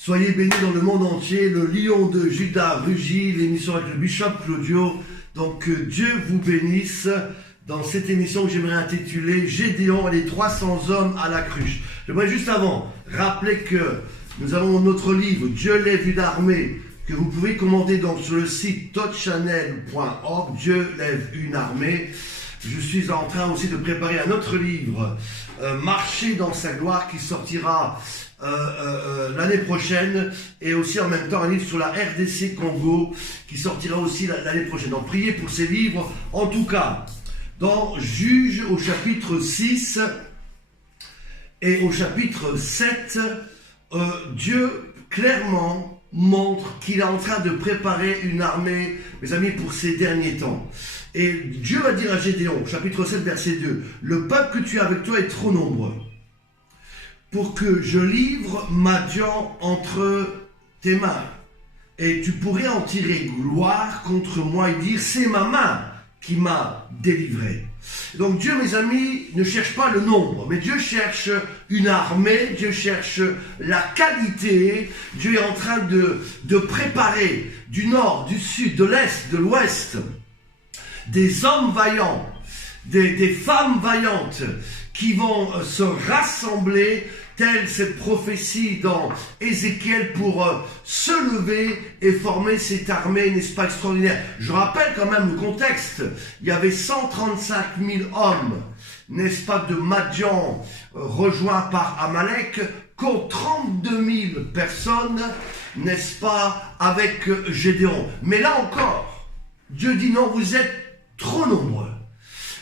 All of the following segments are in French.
Soyez bénis dans le monde entier. Le lion de Juda rugit, l'émission avec le Bishop Claudio. Donc que Dieu vous bénisse dans cette émission que j'aimerais intituler Gédéon et les 300 hommes à la cruche. J'aimerais juste avant rappeler que nous avons notre livre Dieu lève une armée que vous pouvez commander donc sur le site totchannel.org. Dieu lève une armée. Je suis en train aussi de préparer un autre livre, Marcher dans sa gloire, qui sortira l'année prochaine, et aussi en même temps un livre sur la RDC Congo qui sortira aussi l'année prochaine. Donc priez pour ces livres. En tout cas, dans Juges au chapitre 6 et au chapitre 7, Dieu clairement montre qu'il est en train de préparer une armée, mes amis, pour ces derniers temps. Et Dieu va dire à Gédéon, chapitre 7, verset 2, « Le peuple que tu as avec toi est trop nombreux pour que je livre Madian entre tes mains. Et tu pourrais en tirer gloire contre moi et dire, c'est ma main qui m'a délivré. » Donc Dieu, mes amis, ne cherche pas le nombre, mais Dieu cherche une armée, Dieu cherche la qualité. Dieu est en train de préparer du nord, du sud, de l'est, de l'ouest, des hommes vaillants, des femmes vaillantes qui vont se rassembler, telle cette prophétie dans Ézéchiel, pour se lever et former cette armée, n'est-ce pas, extraordinaire. Je rappelle quand même le contexte. Il y avait 135 000 hommes, n'est-ce pas, de Madian rejoints par Amalek, contre 32 000 personnes, n'est-ce pas, avec Gédéon. Mais là encore, Dieu dit non, vous êtes trop nombreux.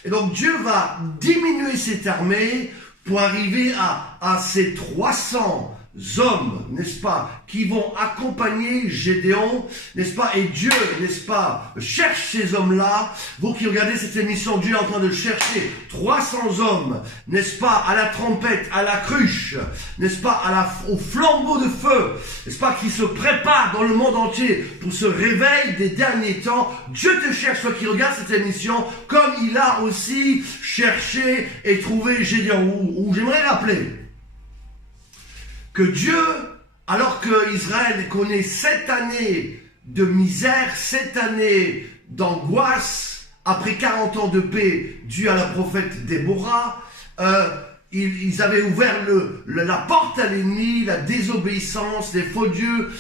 Et donc Dieu va diminuer cette armée pour arriver à ces 300 hommes, n'est-ce pas, qui vont accompagner Gédéon, n'est-ce pas, et Dieu, n'est-ce pas, cherche ces hommes-là. Vous qui regardez cette émission, Dieu est en train de chercher 300 hommes, n'est-ce pas, à la trompette, à la cruche, n'est-ce pas, au flambeau de feu, n'est-ce pas, qui se préparent dans le monde entier pour ce réveil des derniers temps. Dieu te cherche, toi qui regardes cette émission, comme il a aussi cherché et trouvé Gédéon. Où j'aimerais rappeler que Dieu, alors que Israël connaît 7 années de misère, 7 années d'angoisse, après 40 ans de paix due à la prophète Déborah, ils avaient ouvert la porte à l'ennemi, la désobéissance, les faux dieux.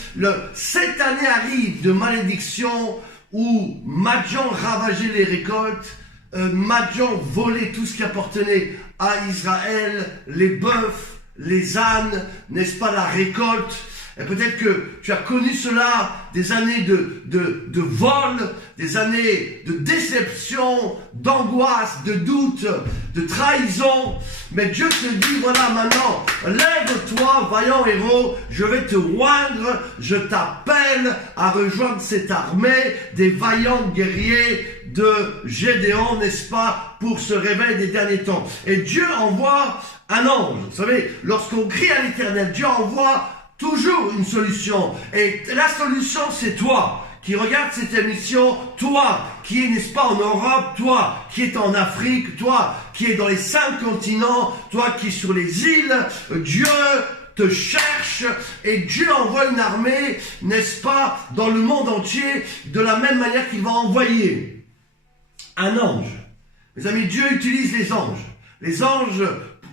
7 années arrivent de malédiction où Madian ravageait les récoltes, Madian volait tout ce qui appartenait à Israël, les bœufs, les ânes, n'est-ce pas, la récolte. Et peut-être que tu as connu cela, des années de vol, des années de déception, d'angoisse, de doute, de trahison. Mais Dieu te dit, voilà, maintenant, lève-toi, vaillant héros, je vais te oindre, je t'appelle à rejoindre cette armée des vaillants guerriers de Gédéon, n'est-ce pas, pour ce réveil des derniers temps. Et Dieu envoie un ange. Vous savez, lorsqu'on crie à l'Éternel, Dieu envoie toujours une solution. Et la solution, c'est toi qui regarde cette émission, toi qui es, n'est-ce pas, en Europe, toi qui es en Afrique, toi qui es dans les 5 continents, toi qui es sur les îles. Dieu te cherche et Dieu envoie une armée, n'est-ce pas, dans le monde entier, de la même manière qu'il va envoyer un ange. Mes amis, Dieu utilise les anges. Les anges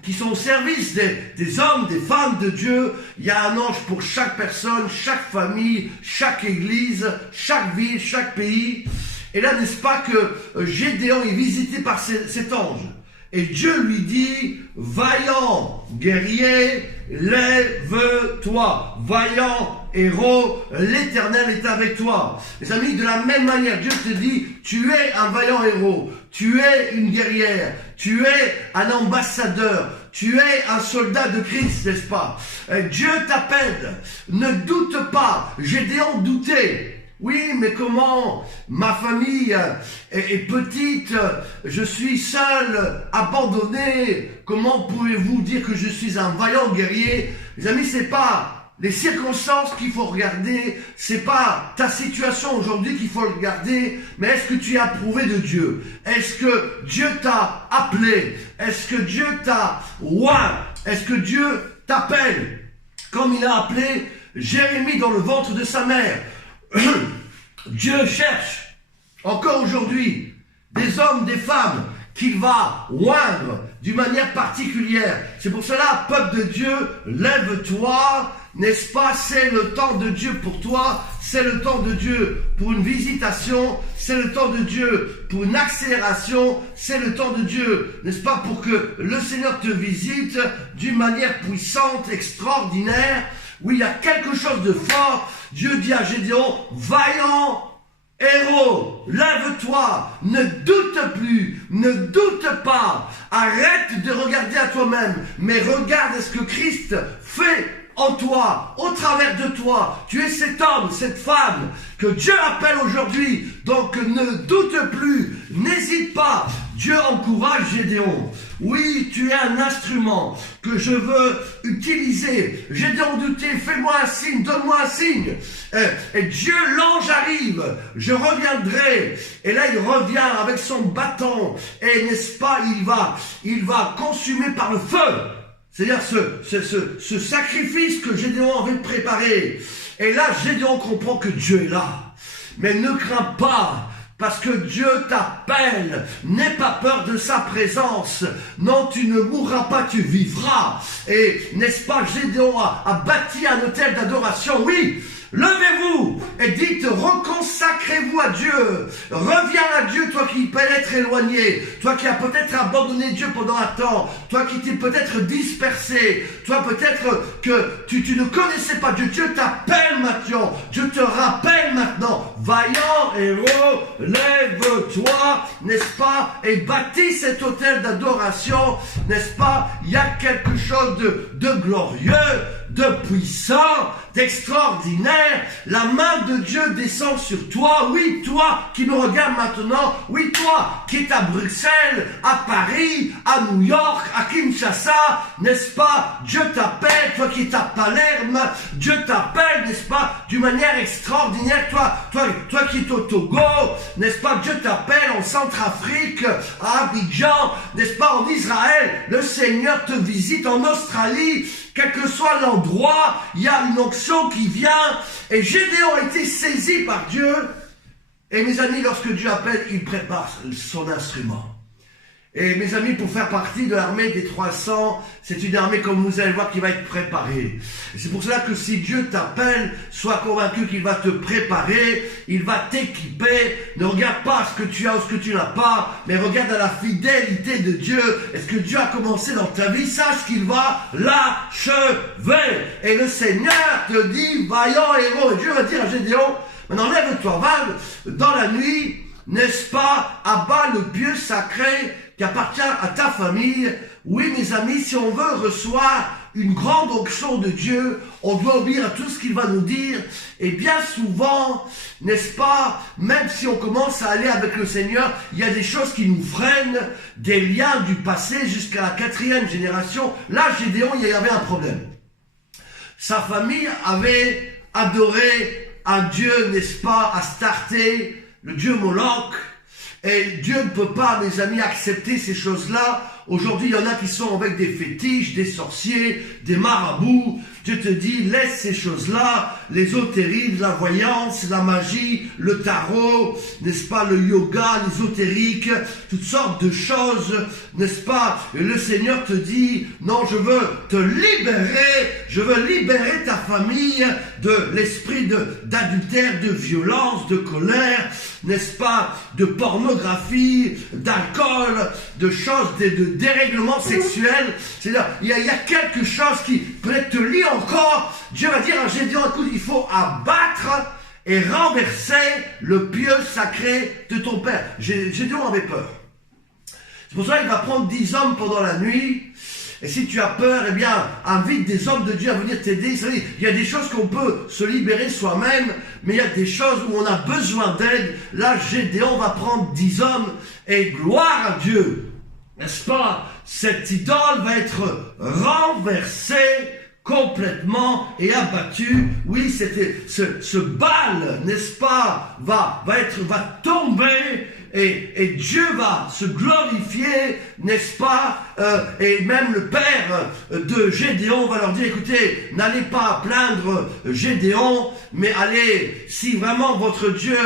qui sont au service des hommes, des femmes de Dieu. Il y a un ange pour chaque personne, chaque famille, chaque église, chaque ville, chaque pays. Et là, n'est-ce pas que Gédéon est visité par cet ange. Et Dieu lui dit, vaillant guerrier, lève-toi. Vaillant héros, l'Éternel est avec toi. Les amis, de la même manière, Dieu te dit, tu es un vaillant héros, tu es une guerrière, tu es un ambassadeur, tu es un soldat de Christ, n'est-ce pas? Dieu t'appelle, ne doute pas. Gédéon doutait. Oui, mais comment? Ma famille est petite, je suis seul, abandonné. Comment pouvez-vous dire que je suis un vaillant guerrier? Les amis, c'est pas les circonstances qu'il faut regarder, c'est pas ta situation aujourd'hui qu'il faut regarder, mais est-ce que tu es approuvé de Dieu? Est-ce que Dieu t'a appelé? Est-ce que Dieu t'a oint? Est-ce que Dieu t'appelle comme il a appelé Jérémie dans le ventre de sa mère. Dieu cherche, encore aujourd'hui, des hommes, des femmes, qu'il va oindre d'une manière particulière. C'est pour cela, peuple de Dieu, lève-toi, n'est-ce pas? C'est le temps de Dieu pour toi, c'est le temps de Dieu pour une visitation, c'est le temps de Dieu pour une accélération, c'est le temps de Dieu, n'est-ce pas, pour que le Seigneur te visite d'une manière puissante, extraordinaire. Oui, il y a quelque chose de fort. Dieu dit à Gédéon, vaillant héros, lève-toi, ne doute plus, ne doute pas, arrête de regarder à toi-même, mais regarde ce que Christ fait en toi, au travers de toi. Tu es cet homme, cette femme que Dieu appelle aujourd'hui. Donc ne doute plus, n'hésite pas. Dieu encourage Gédéon. Oui, tu es un instrument que je veux utiliser. Gédéon douté, fais-moi un signe, donne-moi un signe. Et Dieu, l'ange arrive, je reviendrai. Et là, il revient avec son bâton. Et n'est-ce pas, il va consumer par le feu. C'est-à-dire ce sacrifice que Gédéon avait préparé. Et là, Gédéon comprend que Dieu est là. Mais ne crains pas, parce que Dieu t'appelle. N'aie pas peur de sa présence. Non, tu ne mourras pas, tu vivras. Et n'est-ce pas, Gédéon a bâti un autel d'adoration. Oui, levez-vous et dites, reconsacrez-vous à Dieu. Reviens à Dieu, toi qui peux être éloigné, toi qui as peut-être abandonné Dieu pendant un temps, toi qui t'es peut-être dispersé, toi peut-être que tu ne connaissais pas Dieu. Dieu t'appelle maintenant, Dieu te rappelle maintenant. Vaillant héros, lève-toi, n'est-ce pas, et bâtis cet autel d'adoration, n'est-ce pas. Il y a quelque chose de glorieux, de puissant, d'extraordinaire. La main de Dieu descend sur toi. Oui, toi qui me regardes maintenant. Oui, toi qui es à Bruxelles, à Paris, à New York, à Kinshasa, n'est-ce pas? Dieu t'appelle, toi qui es à Palerme. Dieu t'appelle, n'est-ce pas, d'une manière extraordinaire. Toi qui es au Togo, n'est-ce pas? Dieu t'appelle en Centrafrique, à Abidjan, n'est-ce pas, en Israël. Le Seigneur te visite en Australie. Quel que soit l'endroit, il y a une onction qui vient. Et Gédéon a été saisi par Dieu. Et mes amis, lorsque Dieu appelle, il prépare son instrument. Et mes amis, pour faire partie de l'armée des 300, c'est une armée, comme vous allez voir, qui va être préparée. Et c'est pour cela que si Dieu t'appelle, sois convaincu qu'il va te préparer, il va t'équiper. Ne regarde pas ce que tu as ou ce que tu n'as pas, mais regarde à la fidélité de Dieu. Est-ce que Dieu a commencé dans ta vie? Sache qu'il va l'achever. Et le Seigneur te dit, vaillant héros. Et Dieu va dire à Gédéon, maintenant lève-toi, va dans la nuit, n'est-ce pas, abat le pieu sacré qui appartient à ta famille. Oui, mes amis, si on veut recevoir une grande onction de Dieu, on doit obéir à tout ce qu'il va nous dire. Et bien souvent, n'est-ce pas, même si on commence à aller avec le Seigneur, il y a des choses qui nous freinent, des liens du passé jusqu'à la 4e génération. Là, Gédéon, il y avait un problème. Sa famille avait adoré un dieu, n'est-ce pas, Astarté, le dieu Moloch. Et Dieu ne peut pas, mes amis, accepter ces choses-là. Aujourd'hui, il y en a qui sont avec des fétiches, des sorciers, des marabouts. Dieu te dit, laisse ces choses-là, l'ésotérisme, la voyance, la magie, le tarot, n'est-ce pas, le yoga, l'ésotérique, toutes sortes de choses, n'est-ce pas? Et le Seigneur te dit, non, je veux te libérer, je veux libérer ta famille de l'esprit d'adultère, de violence, de colère, n'est-ce pas, de pornographie, d'alcool, de choses, de dérèglement sexuel. C'est-à-dire, il y a quelque chose qui peut-être te lie encore. Dieu va dire à Gédéon, écoute, il faut abattre et renverser le pieu sacré de ton père. Gédéon avait peur. C'est pour ça qu'il va prendre 10 hommes pendant la nuit. Et si tu as peur, eh bien, invite des hommes de Dieu à venir t'aider. Il y a des choses qu'on peut se libérer soi-même, mais il y a des choses où on a besoin d'aide. Là, Gédéon va prendre 10 hommes et gloire à Dieu. N'est-ce pas? Cette idole va être renversée complètement et abattu. Oui, c'était ce Baal, n'est-ce pas, va tomber. et Dieu va se glorifier, n'est-ce pas, et même le père de Gédéon va leur dire, écoutez, n'allez pas plaindre Gédéon, mais allez, si vraiment votre Dieu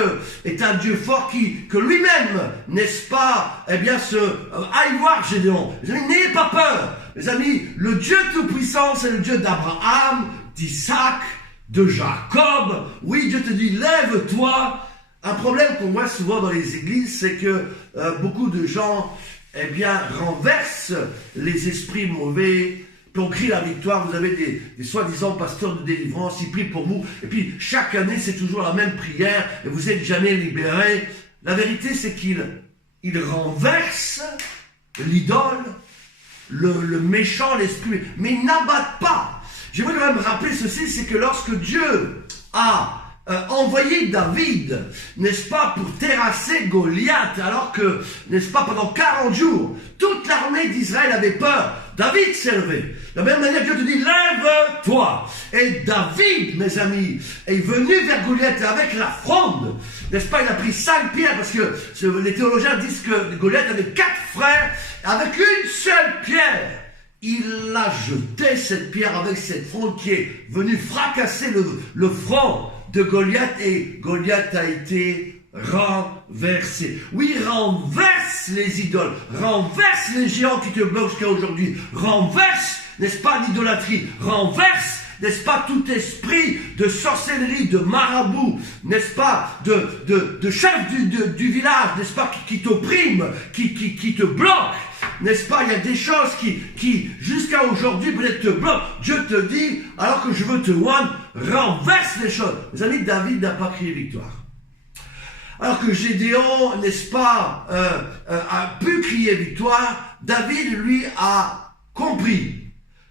est un Dieu fort, que lui-même, n'est-ce pas, eh bien, aille voir Gédéon. Les amis, n'ayez pas peur. Les amis, le Dieu Tout-Puissant, c'est le Dieu d'Abraham, d'Isaac, de Jacob. Oui, Dieu te dit, lève-toi. Un problème qu'on voit souvent dans les églises, c'est que beaucoup de gens, eh bien, renversent les esprits mauvais, puis on crie la victoire. Vous avez des soi-disant pasteurs de délivrance, ils prient pour vous, et puis chaque année, c'est toujours la même prière, et vous n'êtes jamais libérés. La vérité, c'est qu'ils renversent l'idole, le méchant, l'esprit, mais ils n'abattent pas. J'aimerais quand même rappeler ceci, c'est que lorsque Dieu a envoyé David, n'est-ce pas, pour terrasser Goliath, alors que, n'est-ce pas, pendant 40 jours, toute l'armée d'Israël avait peur, David s'est levé. De la même manière, Dieu te dit, lève-toi. Et David, mes amis, est venu vers Goliath avec la fronde. N'est-ce pas, il a pris 5 pierres, parce que les théologiens disent que Goliath avait 4 frères, avec une seule pierre. Il a jeté cette pierre avec cette fronde qui est venue fracasser le front de Goliath, et Goliath a été renversé. Oui, renverse les idoles, renverse les géants qui te bloquent jusqu'à aujourd'hui, renverse, n'est-ce pas, l'idolâtrie, renverse, n'est-ce pas, tout esprit de sorcellerie, de marabout, n'est-ce pas, de chef du village, n'est-ce pas, qui t'opprime, qui te bloque. N'est-ce pas, il y a des choses qui jusqu'à aujourd'hui peut-être te bloquent. Dieu te dit, alors que je veux te oindre, renverse les choses. Mes amis, David n'a pas crié victoire. Alors que Gédéon, n'est-ce pas, a pu crier victoire, David, lui, a compris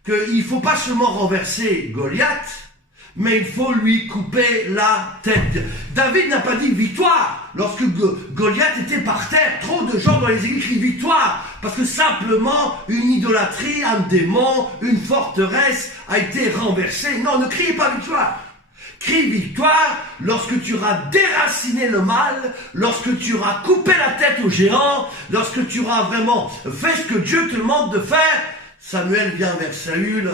qu'il ne faut pas seulement renverser Goliath, mais il faut lui couper la tête. David n'a pas dit victoire lorsque Goliath était par terre. Trop de gens dans les églises crient victoire, parce que simplement une idolâtrie, un démon, une forteresse a été renversée. Non, ne criez pas victoire. Crie victoire lorsque tu auras déraciné le mal, lorsque tu auras coupé la tête au géant, lorsque tu auras vraiment fait ce que Dieu te demande de faire. Samuel vient vers Saül,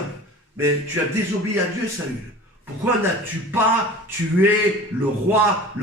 mais tu as désobéi à Dieu, Saül. Pourquoi n'as-tu pas tué le roi,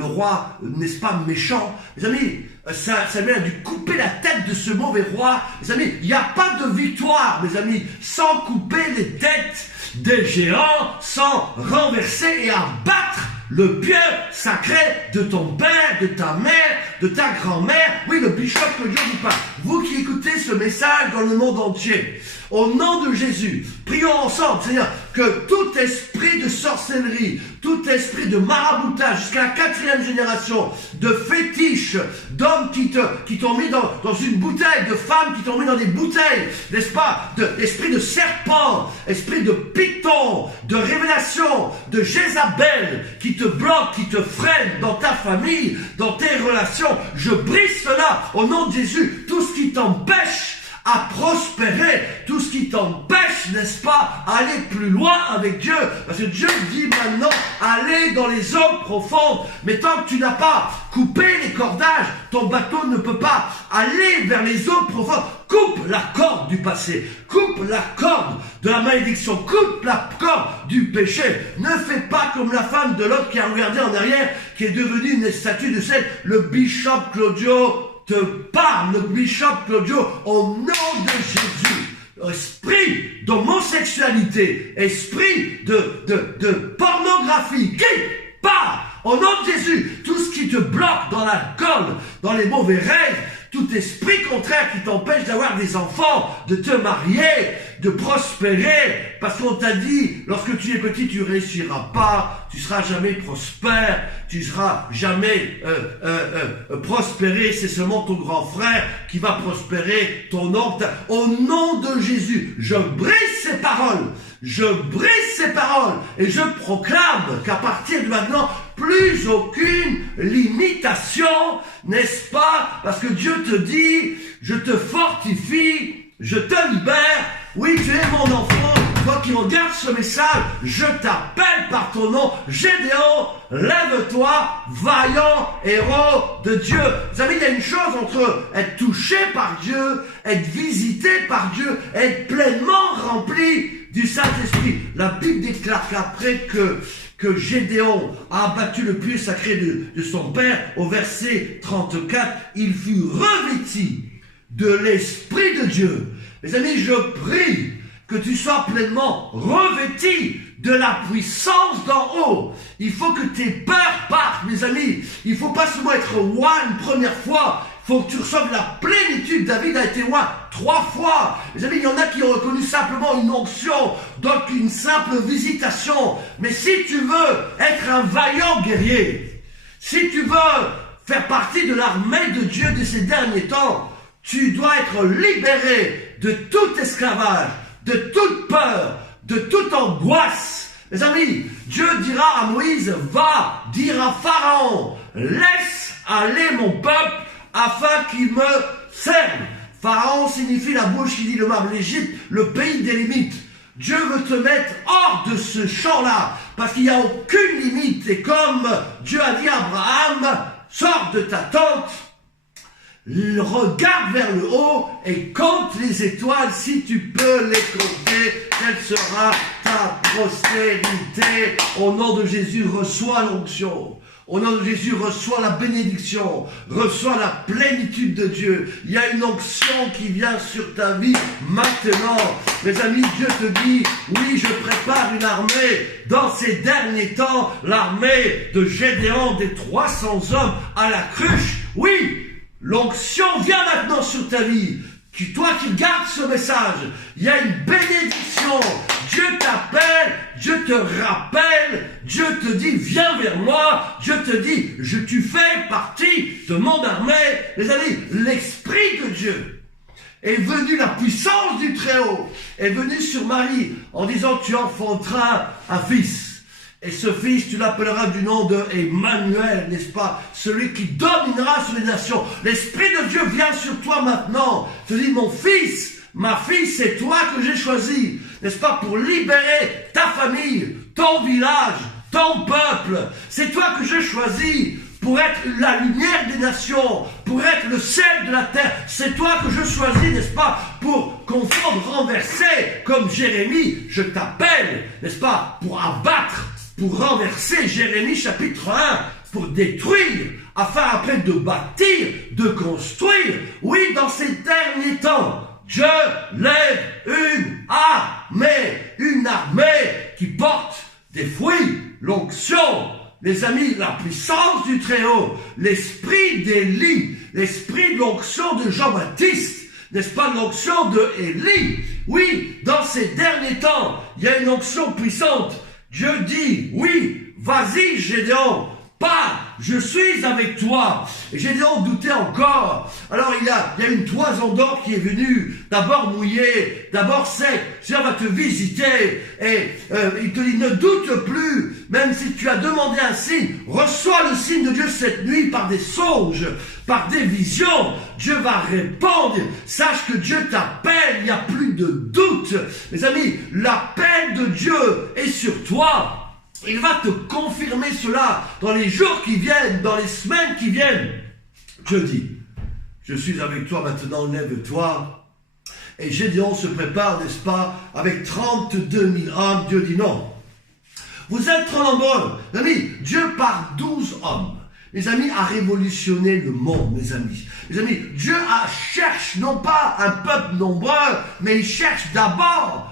n'est-ce pas, méchant? Mes amis, Samuel a dû couper la tête de ce mauvais roi. Mes amis, il n'y a pas de victoire, mes amis, sans couper les têtes des géants, sans renverser et abattre le pieu sacré de ton père, de ta mère, de ta grand-mère. Oui, le bishop que Dieu vous parle. Vous qui écoutez ce message dans le monde entier, au nom de Jésus, prions ensemble, Seigneur, que tout esprit de sorcellerie, tout esprit de maraboutage, jusqu'à la 4e génération, de fétiches, d'hommes qui t'ont mis dans une bouteille, de femmes qui t'ont mis dans des bouteilles, n'est-ce pas, esprit de serpent, esprit de python, de révélation, de Jézabel, qui te bloque, qui te freine dans ta famille, dans tes relations, je brise cela au nom de Jésus. Tout ce qui t'empêche à prospérer, tout ce qui t'empêche, n'est-ce pas, à aller plus loin avec Dieu, parce que Dieu dit maintenant, allez dans les eaux profondes, mais tant que tu n'as pas coupé les cordages, ton bateau ne peut pas aller vers les eaux profondes. Coupe la corde du passé, coupe la corde de la malédiction, coupe la corde du péché. Ne fais pas comme la femme de l'autre qui a regardé en arrière, qui est devenue une statue de sel. Le bishop Claudio te parle, le bishop Claudio, au nom de Jésus. Esprit d'homosexualité, esprit de pornographie, qui part au nom de Jésus. Tout ce qui te bloque dans l'alcool, dans les mauvais rêves, tout esprit contraire qui t'empêche d'avoir des enfants, de te marier, de prospérer, parce qu'on t'a dit, lorsque tu es petit, tu réussiras pas, tu seras jamais prospère, tu seras jamais prospéré, c'est seulement ton grand frère qui va prospérer, ton oncle. Au nom de Jésus, je brise ces paroles, et je proclame qu'à partir de maintenant, plus aucune limitation, n'est-ce pas? Parce que Dieu te dit, je te fortifie, je te libère. Oui, tu es mon enfant, toi qui regardes ce message, je t'appelle par ton nom, Gédéon, lève-toi, vaillant héros de Dieu. Vous savez, il y a une chose entre être touché par Dieu, être visité par Dieu, être pleinement rempli du Saint-Esprit. La Bible déclare qu'après que Gédéon a abattu le puits sacré de son père, au verset 34, il fut revêtu de l'Esprit de Dieu. Mes amis, je prie que tu sois pleinement revêtu de la puissance d'en haut. Il faut que tes peurs partent, mes amis. Il ne faut pas seulement être roi une première fois. Il faut que tu reçoives la plénitude. David a été roi 3 fois. Mes amis, il y en a qui ont reconnu simplement une onction, donc une simple visitation. Mais si tu veux être un vaillant guerrier, si tu veux faire partie de l'armée de Dieu de ces derniers temps, tu dois être libéré de tout esclavage, de toute peur, de toute angoisse. Mes amis, Dieu dira à Moïse, va dire à Pharaon, laisse aller mon peuple afin qu'il me serve. Pharaon signifie la bouche qui dit le mar, l'Égypte, le pays des limites. Dieu veut te mettre hors de ce champ-là, parce qu'il n'y a aucune limite. Et comme Dieu a dit à Abraham, sors de ta tente, regarde vers le haut et compte les étoiles. Si tu peux les compter, telle sera ta postérité. Au nom de Jésus, reçois l'onction. Au nom de Jésus, reçois la bénédiction, reçois la plénitude de Dieu. Il y a une onction qui vient sur ta vie maintenant. Mes amis, Dieu te dit, oui, je prépare une armée. Dans ces derniers temps, l'armée de Gédéon, des 300 hommes à la cruche. Oui, l'onction vient maintenant sur ta vie. Toi qui gardes ce message, il y a une bénédiction. Dieu t'appelle, Dieu te rappelle, Dieu te dit, viens vers moi. Dieu te dit, tu fais partie de mon armée. Les amis, l'Esprit de Dieu est venu, la puissance du Très-Haut est venue sur Marie en disant, tu enfanteras un fils. Et ce fils, tu l'appelleras du nom de Emmanuel, n'est-ce pas? Celui qui dominera sur les nations. L'Esprit de Dieu vient sur toi maintenant. Te dit, mon fils, ma fille, c'est toi que j'ai choisi. N'est-ce pas? Pour libérer ta famille, ton village, ton peuple. C'est toi que j'ai choisi pour être la lumière des nations, pour être le sel de la terre. C'est toi que je choisis, n'est-ce pas? Pour confondre, renverser, comme Jérémie, je t'appelle, n'est-ce pas? Pour abattre, pour renverser, Jérémie chapitre 1, pour détruire, afin après de bâtir, de construire. Oui, dans ces derniers temps, Dieu lève une armée qui porte des fruits, l'onction, les amis, la puissance du Très-Haut, l'esprit d'Élie, l'esprit de l'onction de Jean-Baptiste, n'est-ce pas, l'onction de Élie. Oui, dans ces derniers temps, il y a une onction puissante. Dieu dit, oui, vas-y Gédéon, pas, je suis avec toi. Et Gédéon doutait encore. Alors il y a une toison d'or qui est venue, d'abord mouillée, d'abord sec. Seigneur va te visiter. Et il te dit, ne doute plus, même si tu as demandé un signe, reçois le signe de Dieu cette nuit par des songes, par des visions. Dieu va répondre. Sache que Dieu t'appelle, il n'y a plus de doute. Mes amis, l'appel de Dieu est sur toi. Il va te confirmer cela dans les jours qui viennent, dans les semaines qui viennent. Dieu dit, je suis avec toi maintenant, lève-toi. Et Gédéon se prépare, n'est-ce pas, avec 32 000 hommes. Dieu dit non. Vous êtes trop nombreux. Mes amis, Dieu par 12 hommes, mes amis, a révolutionné le monde, mes amis. Mes amis, Dieu cherche non pas un peuple nombreux, mais il cherche d'abord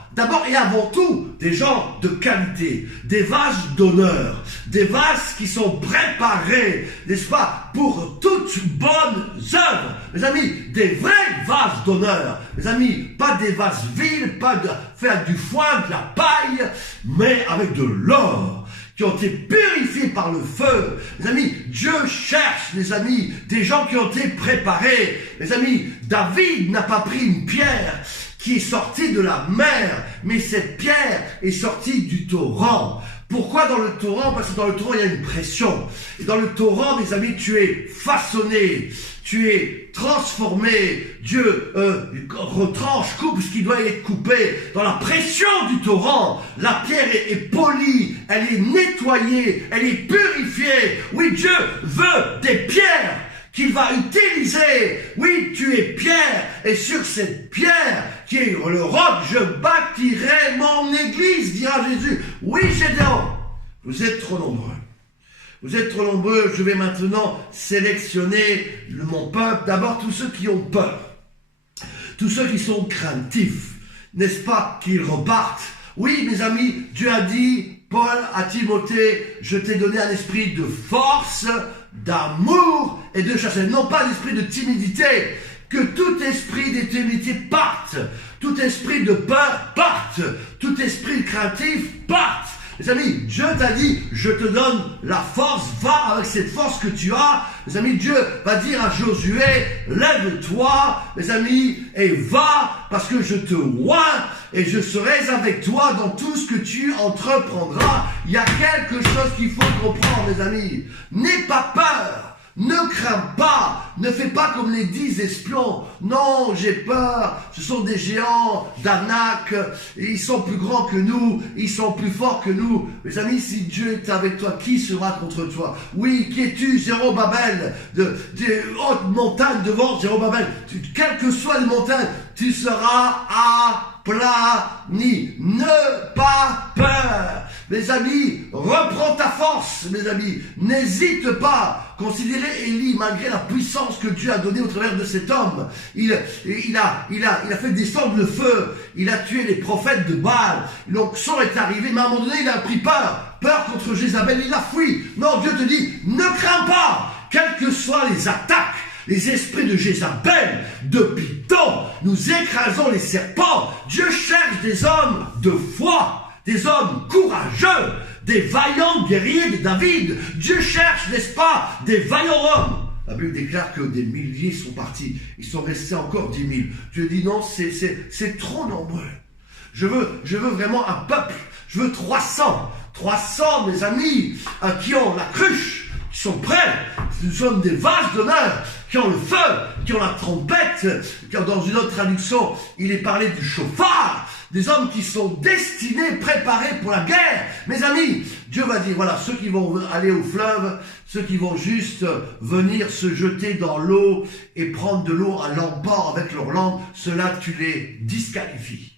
et avant tout, des gens de qualité, des vases d'honneur, des vases qui sont préparés, n'est-ce pas, pour toutes bonnes œuvres. Mes amis, des vrais vases d'honneur. Mes amis, pas des vases vides, pas de faire du foin, de la paille, mais avec de l'or, qui ont été purifiés par le feu. Mes amis, Dieu cherche, les amis, des gens qui ont été préparés. Mes amis, David n'a pas pris une pierre qui est sortie de la mer, mais cette pierre est sortie du torrent. Pourquoi dans le torrent? Parce que dans le torrent, il y a une pression. Et dans le torrent, mes amis, tu es façonné, tu es transformé. Dieu retranche, coupe ce qui doit être coupé. Dans la pression du torrent, la pierre est polie, elle est nettoyée, elle est purifiée. Oui, Dieu veut des pierres qu'il va utiliser. Oui, tu es pierre, et sur cette pierre, qui est le roc, je bâtirai mon église, dira Jésus. Oui, Gédéon, vous êtes trop nombreux. Vous êtes trop nombreux, je vais maintenant sélectionner mon peuple. D'abord, tous ceux qui ont peur. Tous ceux qui sont craintifs. N'est-ce pas qu'ils repartent? Oui, mes amis, Dieu a dit, Paul à Timothée, je t'ai donné un esprit de force, d'amour et de chasse. Non pas un esprit de timidité. Que tout esprit de timidité parte. Tout esprit de peur parte. Tout esprit craintif parte. Mes amis, Dieu t'a dit, je te donne la force, va avec cette force que tu as. Mes amis, Dieu va dire à Josué, lève-toi, mes amis, et va, parce que je te oins, et je serai avec toi dans tout ce que tu entreprendras. Il y a quelque chose qu'il faut comprendre, mes amis. N'aie pas peur. Ne crains pas, ne fais pas comme les 10 espions. Non, j'ai peur, ce sont des géants d'Anak, ils sont plus grands que nous, ils sont plus forts que nous. Mes amis, si Dieu est avec toi, qui sera contre toi? Oui, qui es-tu, Zérubabel, des hautes montagnes devant Zérubabel? Quelles que soient les montagnes, tu seras aplani. Ne pas peur. Mes amis, reprends ta force, mes amis. N'hésite pas. Considérez Élie, malgré la puissance que Dieu a donnée au travers de cet homme. Il a fait descendre le feu. Il a tué les prophètes de Baal. Donc, son est arrivé, mais à un moment donné, il a pris peur. Peur contre Jézabel, il a fui. Non, Dieu te dit, ne crains pas. Quelles que soient les attaques, les esprits de Jézabel, de Python, nous écrasons les serpents. Dieu cherche des hommes de foi, des hommes courageux, des vaillants guerriers de David. Dieu cherche, n'est-ce pas, des vaillants hommes. La Bible déclare que des milliers sont partis. Ils sont restés encore 10 000. Dieu dit non, c'est trop nombreux. Je veux vraiment un peuple. Je veux 300. 300, mes amis, qui ont la cruche, qui sont prêts. Nous sommes des vases d'honneur, qui ont le feu, qui ont la trompette. Dans une autre traduction, il est parlé du chauffard. Des hommes qui sont destinés, préparés pour la guerre. Mes amis, Dieu va dire, voilà, ceux qui vont aller au fleuve, ceux qui vont juste venir se jeter dans l'eau et prendre de l'eau à l'embord avec leur langue, ceux-là, tu les disqualifies.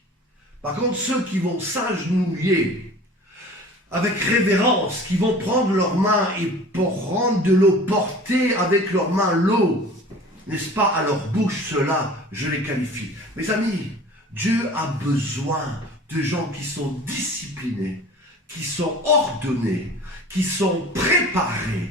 Par contre, ceux qui vont s'agenouiller avec révérence, qui vont prendre leurs mains et pour rendre de l'eau, porter avec leurs mains l'eau, n'est-ce pas, à leur bouche, ceux-là, je les qualifie. Mes amis, Dieu a besoin de gens qui sont disciplinés, qui sont ordonnés, qui sont préparés.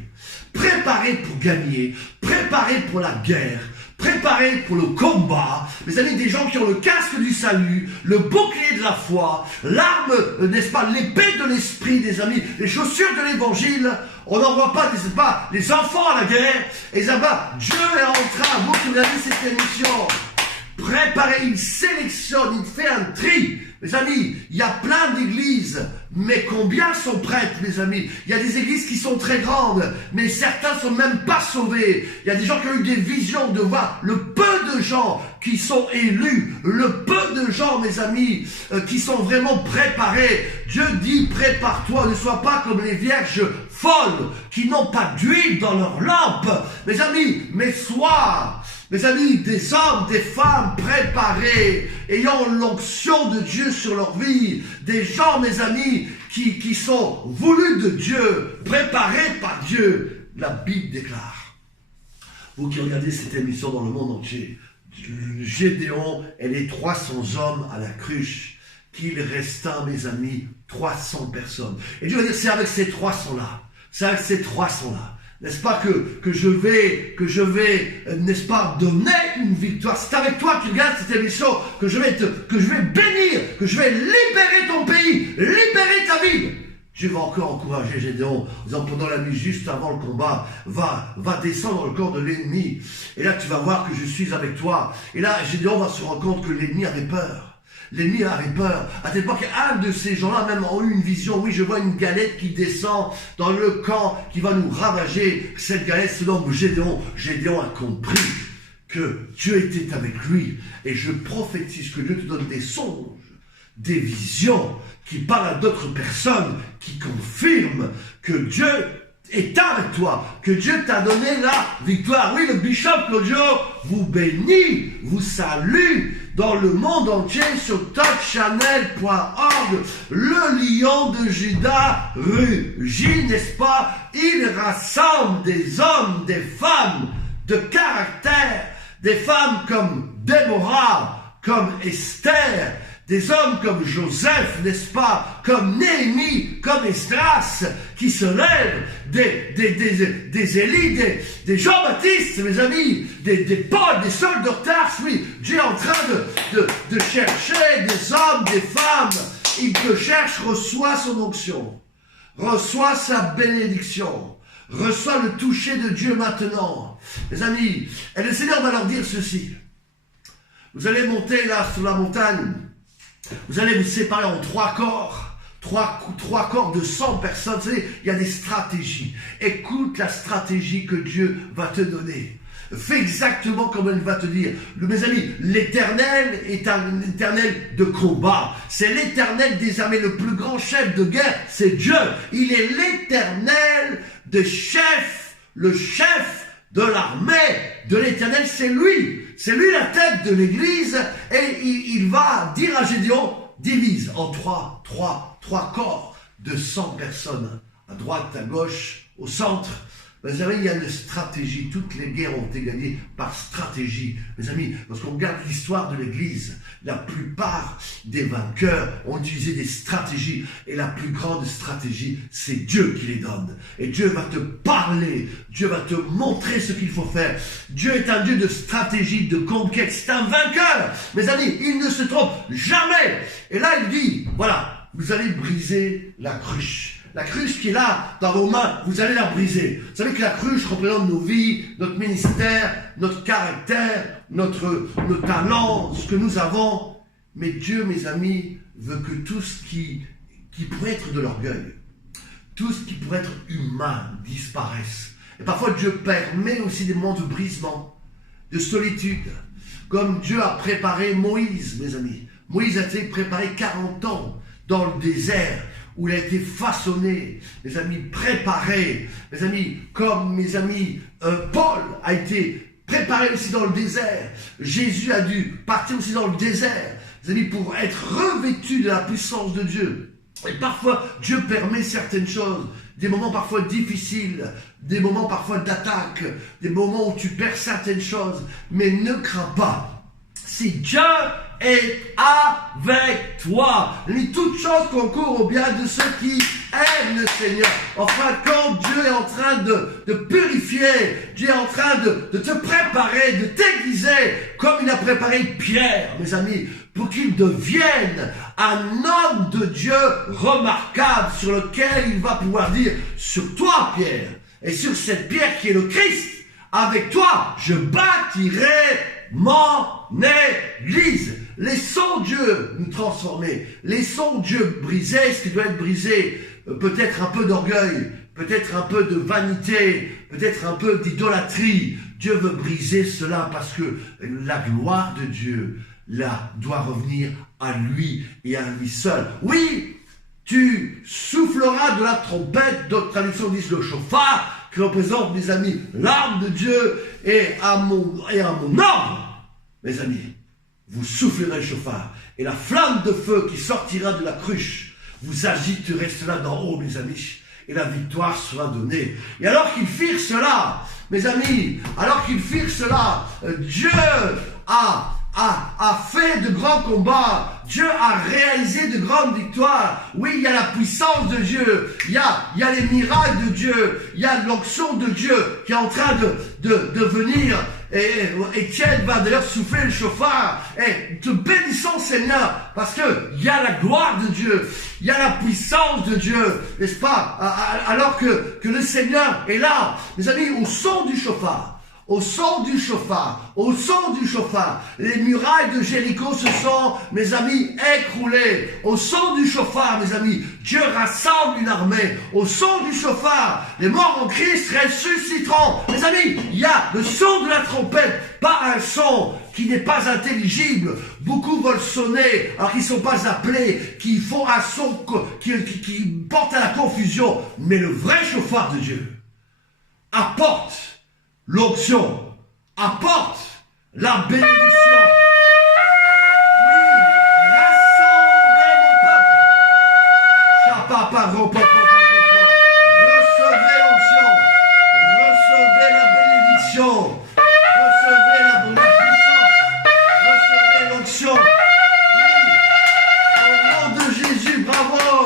Préparés pour gagner, préparés pour la guerre, préparés pour le combat. Mes amis, des gens qui ont le casque du salut, le bouclier de la foi, l'arme, n'est-ce pas, l'épée de l'esprit, des amis, les chaussures de l'évangile. On n'envoie pas, n'est-ce pas, les enfants à la guerre. Et ça va, Dieu est en train, vous qui regardez cette émission, préparer, il sélectionne, il fait un tri. Mes amis, il y a plein d'églises, mais combien sont prêtes, mes amis? Il y a des églises qui sont très grandes, mais certains ne sont même pas sauvés. Il y a des gens qui ont eu des visions de voir le peu de gens qui sont élus, le peu de gens, mes amis, qui sont vraiment préparés. Dieu dit, prépare-toi, ne sois pas comme les vierges folles, qui n'ont pas d'huile dans leur lampe. Mes amis, mais sois... Mes amis, des hommes, des femmes préparés, ayant l'onction de Dieu sur leur vie, des gens, mes amis, qui sont voulus de Dieu, préparés par Dieu. La Bible déclare, vous qui regardez cette émission dans le monde entier, Gédéon et les 300 hommes à la cruche, qu'il resta, mes amis, 300 personnes. Et Dieu va dire, c'est avec ces 300-là, c'est avec ces 300-là. N'est-ce pas que je vais, n'est-ce pas, donner une victoire. C'est avec toi qui regardes cette émission que je vais bénir, que je vais libérer ton pays, libérer ta vie. Dieu va encore encourager Gédéon, en disant pendant la nuit, juste avant le combat, va descendre dans le corps de l'ennemi. Et là, tu vas voir que je suis avec toi. Et là, Gédéon va se rendre compte que l'ennemi avait peur. L'ennemi avait peur, à tel point qu'un de ces gens-là même ont eu une vision. Oui, je vois une galette qui descend dans le camp, qui va nous ravager. Cette galette se nomme Gédéon. Gédéon a compris que Dieu était avec lui. Et je prophétise que Dieu te donne des songes, des visions, qui parlent à d'autres personnes, qui confirment que Dieu est avec toi, que Dieu t'a donné la victoire. Oui, le bishop Claudio vous bénit, vous salue dans le monde entier sur touchchannel.org. Le lion de Juda rugit, n'est-ce pas? Il rassemble des hommes, des femmes de caractère, des femmes comme Déborah, comme Esther, des hommes comme Joseph, n'est-ce pas, comme Néhémie, comme Esdras, qui se lèvent, des Élie, des Jean-Baptiste, mes amis, des Paul, des Saul de Tarse. Oui, Dieu est en train de chercher des hommes, des femmes. Il te cherche, reçois son onction, reçois sa bénédiction, reçois le toucher de Dieu maintenant. Mes amis, et le Seigneur va leur dire ceci. Vous allez monter là sur la montagne. Vous allez vous séparer en 3 corps, 3 corps de 100 personnes. Vous savez, il y a des stratégies. Écoute la stratégie que Dieu va te donner. Fais exactement comme il va te dire. Mes amis, l'Éternel est un Éternel de combat. C'est l'Éternel des armées, le plus grand chef de guerre, c'est Dieu. Il est l'Éternel des chefs, le chef de l'armée de l'Éternel, c'est lui. C'est lui la tête de l'Église et il va dire à Gédéon, divise en 3 corps de 100 personnes, à droite, à gauche, au centre. Mes amis, il y a une stratégie. Toutes les guerres ont été gagnées par stratégie. Mes amis, lorsqu'on regarde l'histoire de l'Église, la plupart des vainqueurs ont utilisé des stratégies. Et la plus grande stratégie, c'est Dieu qui les donne. Et Dieu va te parler. Dieu va te montrer ce qu'il faut faire. Dieu est un Dieu de stratégie, de conquête. C'est un vainqueur. Mes amis, il ne se trompe jamais. Et là, il dit, voilà, vous allez briser la cruche. La cruche qui est là, dans vos mains, vous allez la briser. Vous savez que la cruche représente nos vies, notre ministère, notre caractère, nos talents, ce que nous avons. Mais Dieu, mes amis, veut que tout ce qui pourrait être de l'orgueil, tout ce qui pourrait être humain disparaisse. Et parfois, Dieu permet aussi des moments de brisement, de solitude. Comme Dieu a préparé Moïse, mes amis. Moïse a été préparé 40 ans dans le désert, où il a été façonné, mes amis, préparé, mes amis, comme mes amis, Paul a été préparé aussi dans le désert. Jésus a dû partir aussi dans le désert, mes amis, pour être revêtu de la puissance de Dieu. Et parfois, Dieu permet certaines choses, des moments parfois difficiles, des moments parfois d'attaque, des moments où tu perds certaines choses, mais ne crains pas. Si Dieu est avec toi, toutes choses concourent au bien de ceux qui aiment le Seigneur. Enfin, quand Dieu est en train de purifier, Dieu est en train de te préparer, de t'aiguiser, comme il a préparé Pierre, mes amis, pour qu'il devienne un homme de Dieu remarquable, sur lequel il va pouvoir dire, sur toi, Pierre, et sur cette pierre qui est le Christ, avec toi, je bâtirai mon Église. Laissons Dieu nous transformer. Laissons Dieu briser ce qui doit être brisé. Peut-être un peu d'orgueil, peut-être un peu de vanité, peut-être un peu d'idolâtrie. Dieu veut briser cela parce que la gloire de Dieu, là, doit revenir à lui et à lui seul. Oui, tu souffleras de la trompette, d'autres traductions disent le chauffard, qui représente, mes amis, l'arme de Dieu, et à mon ordre, mes amis, vous soufflerez le chauffard, et la flamme de feu qui sortira de la cruche, vous agiterez cela d'en haut, mes amis, et la victoire sera donnée. Et alors qu'ils firent cela, mes amis, Dieu a fait de grands combats, Dieu a réalisé de grandes victoires. Oui, il y a la puissance de Dieu, il y a les miracles de Dieu, il y a l'onction de Dieu qui est en train de venir. Et Étienne va d'ailleurs souffler le chauffard. Et te bénissons, Seigneur, parce que il y a la gloire de Dieu, il y a la puissance de Dieu, n'est-ce pas? Alors que le Seigneur est là, mes amis, au son du chauffard, au son du chauffard, au son du chauffard. Les murailles de Jéricho se sont, mes amis, écroulées. Au son du chauffard, mes amis, Dieu rassemble une armée. Au son du chauffard, les morts en Christ ressusciteront. Mes amis, il y a le son de la trompette, pas un son qui n'est pas intelligible. Beaucoup veulent sonner alors qu'ils ne sont pas appelés, qui font un son qui porte à la confusion. Mais le vrai chauffard de Dieu apporte l'onction, apporte la bénédiction. Oui, rassemblez mon peuple. Recevez l'onction, recevez la bénédiction, recevez la puissance, recevez l'onction. Oui, au nom de Jésus, bravo.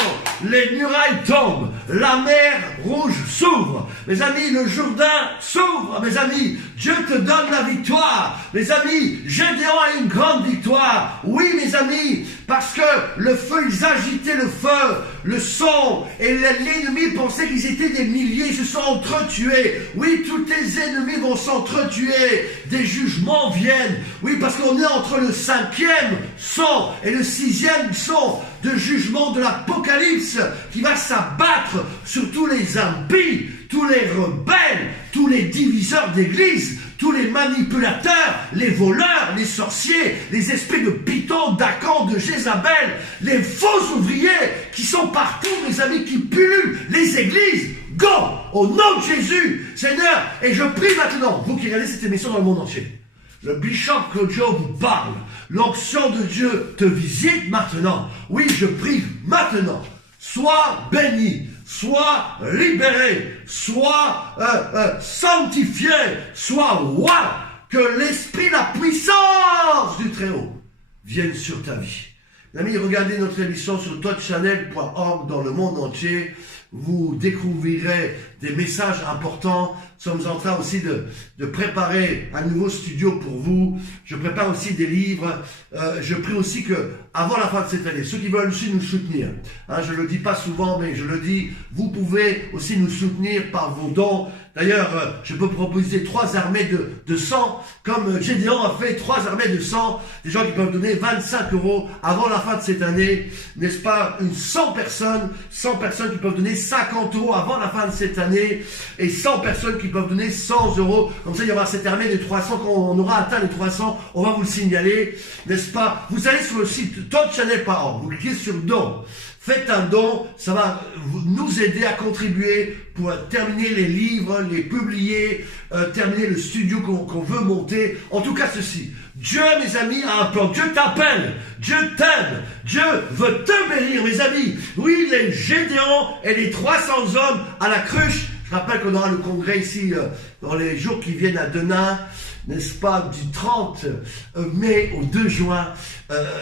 Les murailles tombent, la mer rouge s'ouvre. Mes amis, le Jourdain s'ouvre. Mes amis, Dieu te donne la victoire. Mes amis, Gédéon a une grande victoire. Oui, mes amis, parce que le feu, ils agitaient le feu, le son, et l'ennemi pensait qu'ils étaient des milliers, ils se sont entretués. Oui, tous tes ennemis vont s'entretuer. Des jugements viennent. Oui, parce qu'on est entre le 5e son et le 6e son de jugement de l'Apocalypse qui va s'abattre sur tous les impies, tous les rebelles, tous les diviseurs d'église, tous les manipulateurs, les voleurs, les sorciers, les esprits de Python, d'Acan, de Jézabel, les faux ouvriers qui sont partout, mes amis, qui pullulent les églises. Go! Au nom de Jésus, Seigneur, et je prie maintenant, vous qui regardez cette émission dans le monde entier, le bishop Claudio vous parle, l'onction de Dieu te visite maintenant. Oui, je prie maintenant. Sois béni, sois libéré, sois sanctifié, sois roi, que l'esprit, la puissance du Très-Haut vienne sur ta vie. Mes amis, regardez notre émission sur touchchannel.org dans le monde entier. Vous découvrirez des messages importants. Nous sommes en train aussi de préparer un nouveau studio pour vous. Je prépare aussi des livres. Je prie aussi que, avant la fin de cette année, ceux qui veulent aussi nous soutenir, hein, je ne le dis pas souvent, mais je le dis, vous pouvez aussi nous soutenir par vos dons. D'ailleurs, je peux proposer 3 armées de sang, comme Gédéon a fait 3 armées de sang, des gens qui peuvent donner 25 € avant la fin de cette année, n'est-ce pas, 100 personnes qui peuvent donner 50 € avant la fin de cette année, et 100 personnes qui peuvent donner 100 €, comme ça il y aura cette armée de 300, quand on aura atteint les 300, on va vous le signaler, n'est-ce pas, vous allez sur le site touchchannel.org, vous cliquez sur don. Faites un don, ça va nous aider à contribuer pour terminer les livres, les publier, terminer le studio qu'on veut monter. En tout cas, ceci. Dieu, mes amis, a un plan. Dieu t'appelle. Dieu t'aime. Dieu veut te bénir, mes amis. Oui, les Gédéons et les 300 hommes à la cruche. Je rappelle qu'on aura le congrès ici dans les jours qui viennent à Denain, n'est-ce pas, du 30 mai au 2 juin.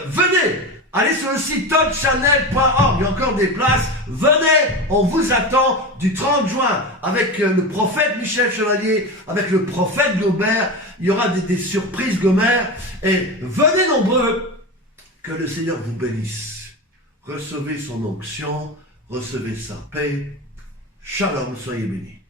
Venez. Allez sur le site touchchannel.org, il y a encore des places. Venez, on vous attend du 30 juin avec le prophète Michel Chevalier, avec le prophète Gobert. Il y aura des surprises Gomère. Et venez nombreux, que le Seigneur vous bénisse. Recevez son onction, recevez sa paix. Shalom, soyez bénis.